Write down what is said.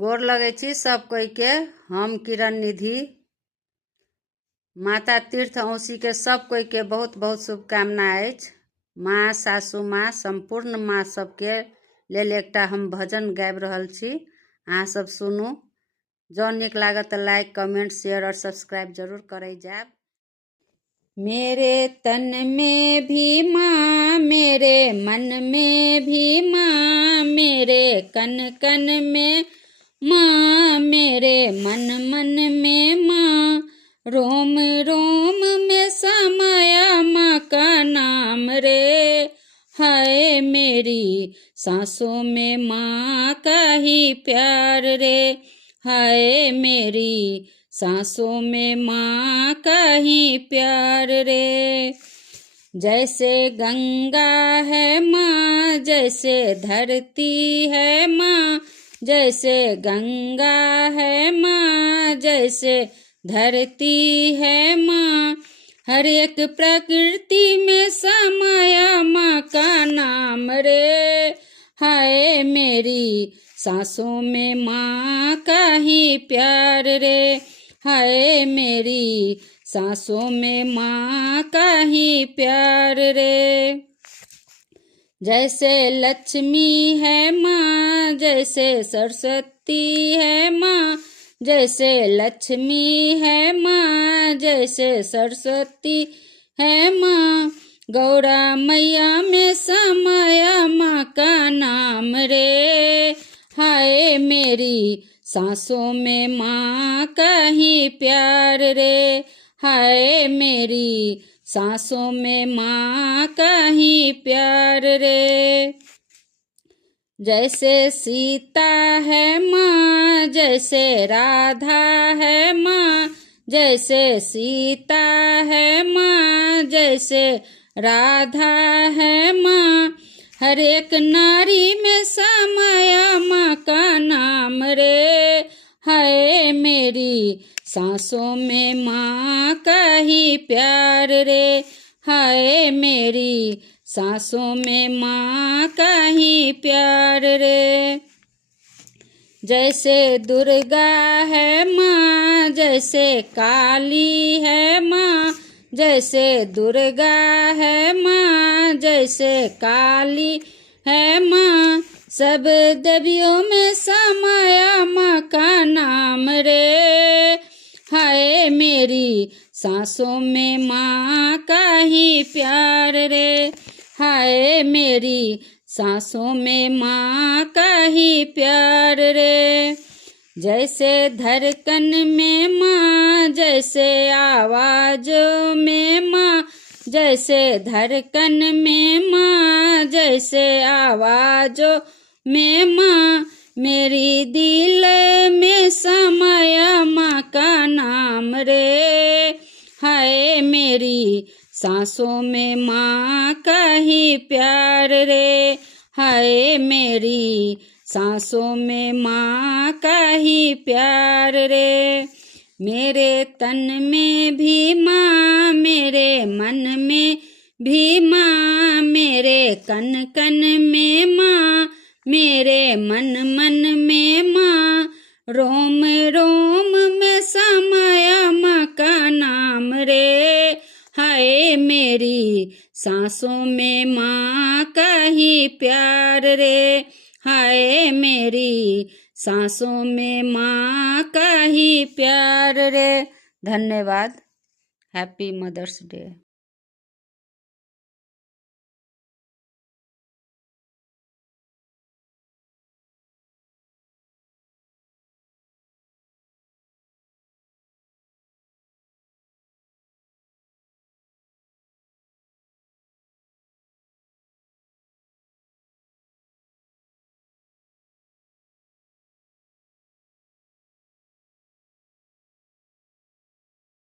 गोर लगै छी सब कोई के। हम किरण निधि माता तीर्थ औसी के सब कोई के बहुत बहुत शुभकामना अछि। माँ सासू माँ संपूर्ण माँ सबके लेल एकटा हम भजन गाबि रहल छी, अहाँ सब सुनू। जँ नीक लागत तो लाइक कमेंट शेयर और सब्सक्राइब जरूर करे जाब। मेरे तन में भी माँ, मेरे मन में भी माँ, मेरे कन कन में माँ, मेरे मन मन में माँ, रोम रोम में समाया माँ का नाम रे। हाय मेरी सांसों में माँ का ही प्यार रे। हाय मेरी सांसों में माँ का ही प्यार रे। जैसे गंगा है माँ, जैसे धरती है माँ, जैसे गंगा है माँ, जैसे धरती है माँ, हर एक प्रकृति में समाया माँ का नाम रे। हाय मेरी सांसों में माँ का ही प्यार रे। हाय मेरी सांसों में माँ का ही प्यार रे। जैसे लक्ष्मी है माँ, जैसे सरस्वती है माँ, जैसे लक्ष्मी है माँ, जैसे सरस्वती है माँ, गौरा मैया में समाया माँ का नाम रे। हाय मेरी सांसों में माँ का ही प्यार रे। हाय मेरी सांसों में माँ का ही प्यार रे। जैसे सीता है माँ, जैसे राधा है माँ, जैसे सीता है माँ, जैसे राधा है माँ, हर एक नारी में समाया माँ का नाम रे। हाय मेरी सांसों में माँ का ही प्यार रे। हाय मेरी सांसों में माँ का ही प्यार रे। जैसे दुर्गा है माँ, जैसे काली है माँ, जैसे दुर्गा है माँ, जैसे काली है माँ, सब देवियों में समाया माँ का नाम रे। हाय मेरी सांसों में माँ का ही प्यार रे। हाय मेरी सांसों में माँ का ही प्यार रे। जैसे धड़कन में माँ, जैसे आवाज में माँ, जैसे धड़कन में माँ, जैसे आवाज में माँ, मेरी दिल में समाया माँ का नाम रे। हाय मेरी सांसों में माँ का ही प्यार रे। हाय मेरी सांसों में माँ का ही प्यार रे। मेरे तन में भी माँ, मेरे मन में भी माँ, मेरे कन कन में माँ, मेरे मन मन में माँ, रोम रोम में समाया माँ का नाम रे। हाय मेरी सांसों में माँ का ही प्यार रे। हाय मेरी सांसों में माँ का ही प्यार रे। धन्यवाद। Happy mother's day.